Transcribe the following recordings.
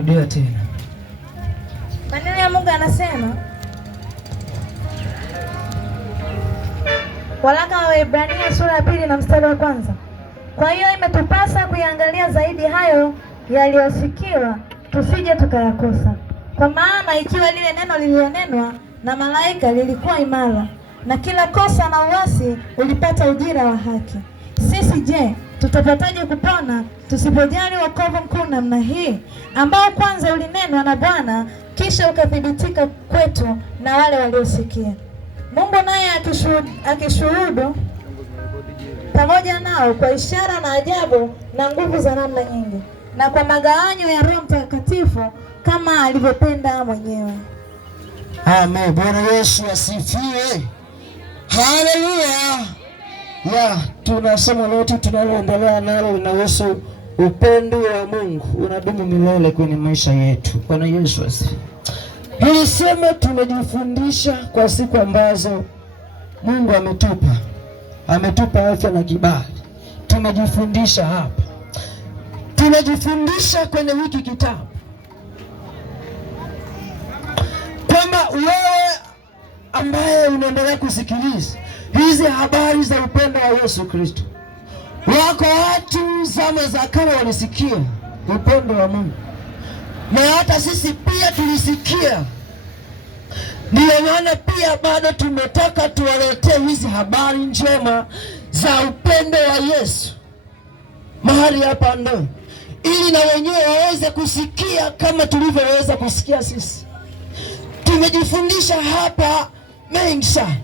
Rudia tena. Maneno ya Mungu anasema, waraka wa Waebrania sura ya 2 na mstari wa 1. Kwa hiyo imetupasa kuiangalia zaidi hayo yaliyosikiwa, tusije tukayakosa. Kwa maana ikiwa lile neno lililonenwa na malaika lilikuwa imara, na kila kosa na uasi ulipata ujira wa haki, sisi je, tutapataje kupona tusipojali wokovu mkuu namna hii, ambao kwanza ulinenwa na Bwana kisha ukathibitika kwetu na wale waliosikia? Mungu naye akishuhudu pamoja nao kwa ishara na ajabu na nguvu za namna nyingi, na kwa magawanyo ya Roho Mtakatifu kama alivyopenda mwenyewe. Amen. Bwana Yesu asifiwe. Haleluya. Tunasoma lote tunaloendelea nalo linahusu upendo wa Mungu unadumu milele kwenye maisha yetu. Bwana Yesu asifiwe. Nilisema tumejifundisha kwa siku ambazo Mungu ametupa afya na kibali. Tumejifundisha hapa. Tunajifundisha kwenye wiki kitabu kwamba wewe ambaye unaendelea kusikiliza hizi habari za upendo wa Yesu Kristo, wako watu zama za kale walisikia upendo wa Mungu, na hata sisi pia tulisikia. Ndio maana pia bado tumetaka tuwaletee hizi habari njema za upendo wa Yesu mahali hapa ndo, ili na wenyewe waweze kusikia kama tulivyoweza kusikia sisi. Tumejifundisha hapa mengi sana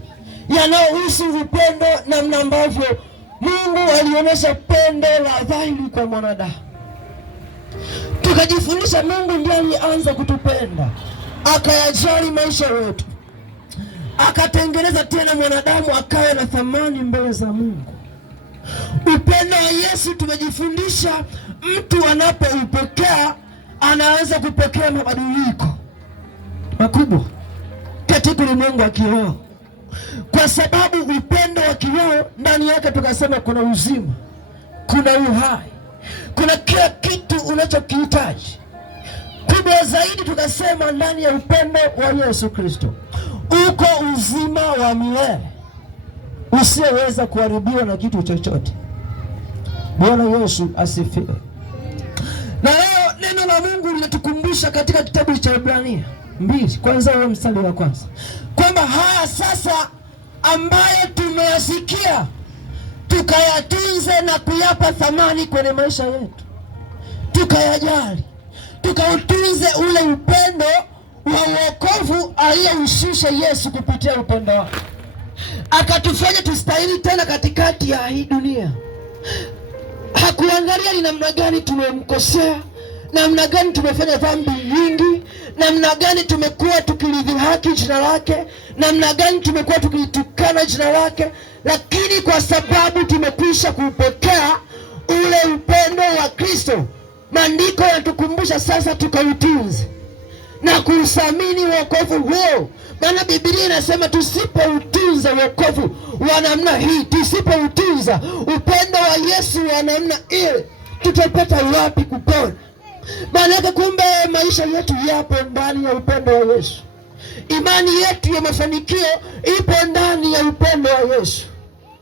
yanayohusu upendo, namna ambavyo Mungu alionyesha pendo la dhahiri kwa mwanadamu. Tukajifundisha Mungu ndiye alianza kutupenda, akayajali maisha yetu, akatengeneza tena mwanadamu akawe na thamani mbele za Mungu. Upendo wa Yesu tumejifundisha, mtu anapoupokea anaanza kupokea mabadiliko makubwa katika ulimwengu wa kiroho, kwa sababu upendo wa kiroho ndani yake tukasema kuna uzima, kuna uhai, kuna kila kitu unachokihitaji. Kubwa zaidi tukasema ndani ya upendo wa Yesu Kristo uko uzima wa milele usioweza kuharibiwa na kitu chochote. Bwana Yesu asifiwe. Na leo neno la Mungu linatukumbusha katika kitabu cha Waebrania 2 kwanza huo mstari wa 1 kwamba haya sasa ambayo tumeyasikia tukayatunze na kuyapa thamani kwenye maisha yetu, tukayajali, tukautunze ule upendo wa wokovu aliyeushusha Yesu kupitia upendo wake, akatufanya tustahili tena katikati ya hii dunia. Hakuangalia ni namna gani tumemkosea, namna gani tumefanya dhambi nyingi, namna gani tumekuwa tukilidhihaki jina lake, namna gani tumekuwa tukilitukana jina lake, lakini kwa sababu tumekwisha kupokea ule upendo wa Kristo, maandiko yanatukumbusha sasa tukautunze na kuuthamini wokovu huo. Maana Biblia inasema tusipoutunza wokovu wa namna hii, tusipoutunza upendo wa Yesu wa namna ile, tutapata wapi kupona? Maana kumbe maisha yetu yapo ndani ya upendo wa Yesu. Imani yetu ya mafanikio ipo ndani ya upendo wa Yesu.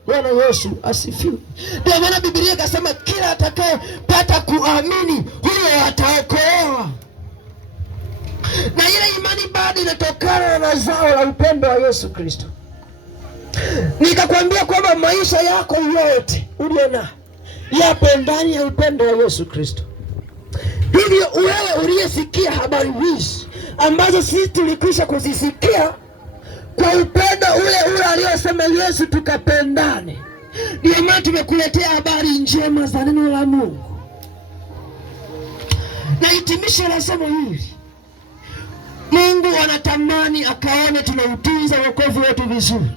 Bwana Yesu asifiwe. Ndio maana Biblia ikasema kila atakayepata kuamini huyo ataokolewa. Na ile imani bado inatokana na zao la upendo wa Yesu Kristo. Nikakwambia kwamba maisha yako yote uliona yapo ndani ya upendo wa Yesu Kristo. Hivyo wewe uliyesikia habari hizi ambazo sisi tulikwisha kuzisikia kwa upendo ule aliyosema Yesu tukapendane, ndio maana tumekuletea habari njema za neno la Mungu. Na hitimisho la somo hili, Mungu anatamani akaone tunautunza wokovu wetu vizuri.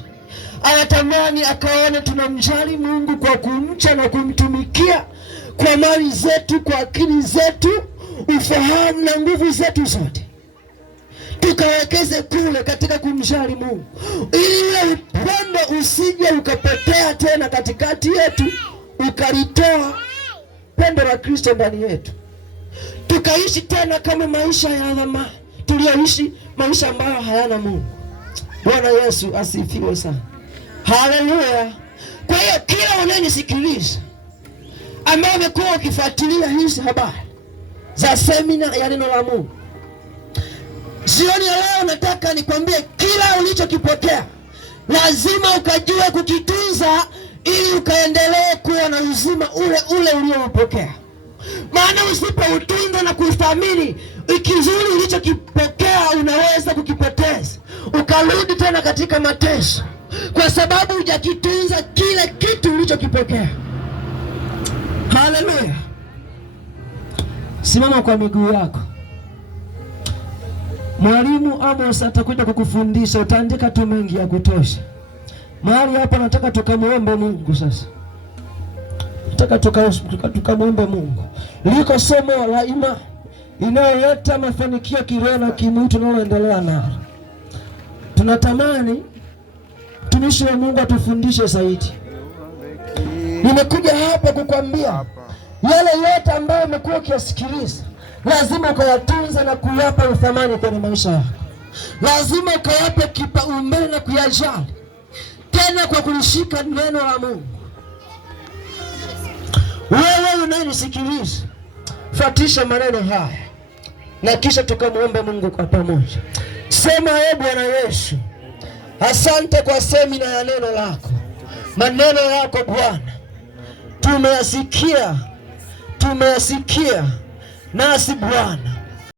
Anatamani akaone tunamjali Mungu kwa kumcha na kumtumikia kwa mali zetu, kwa akili zetu, ufahamu na nguvu zetu zote. Tukawekeze kule katika kumjali Mungu, ili ule upendo usije ukapotea tena katikati yetu, ukalitoa pendo la Kristo ndani yetu. tukaishi tena kama maisha ya zamani tulioishi, maisha ambayo hayana Mungu. Bwana Yesu asifiwe sana. Haleluya. Kwa hiyo kila unayenisikiliza ambaye umekuwa ukifuatilia hizi habari za semina ya neno la Mungu, jioni ya leo nataka nikwambie, kila ulichokipokea lazima ukajue kukitunza ili ukaendelee kuwa na uzima ule ule uliopokea. Maana usipoutunza na kuthamini ikizuri ulichokipokea, unaweza kukipoteza ukarudi tena katika mateso, kwa sababu hujakitunza kile kitu ulichokipokea. Haleluya. Simama kwa miguu yako. Mwalimu Amos atakuja kukufundisha, utaandika tu mengi ya kutosha. Mahali hapa nataka tukamwombe Mungu sasa. Nataka tukamwombe Mungu. Liko somo la imani inayoleta mafanikio kiroho na kimwili tunaloendelea nalo. Tunatamani mtumishi wa Mungu atufundishe zaidi. Nimekuja hapa kukwambia yale yote ambayo umekuwa ukiyasikiliza, lazima ukayatunza na kuyapa uthamani kwenye maisha yako. Lazima ukayape kipaumbele na kuyajali, tena kwa kulishika neno la Mungu. Wewe unayenisikiliza, fuatisha maneno haya na kisha tukamwombe Mungu kwa pamoja. Sema, Bwana Yesu, asante kwa semina ya neno lako. Maneno yako Bwana tumeyasikia, nasi Bwana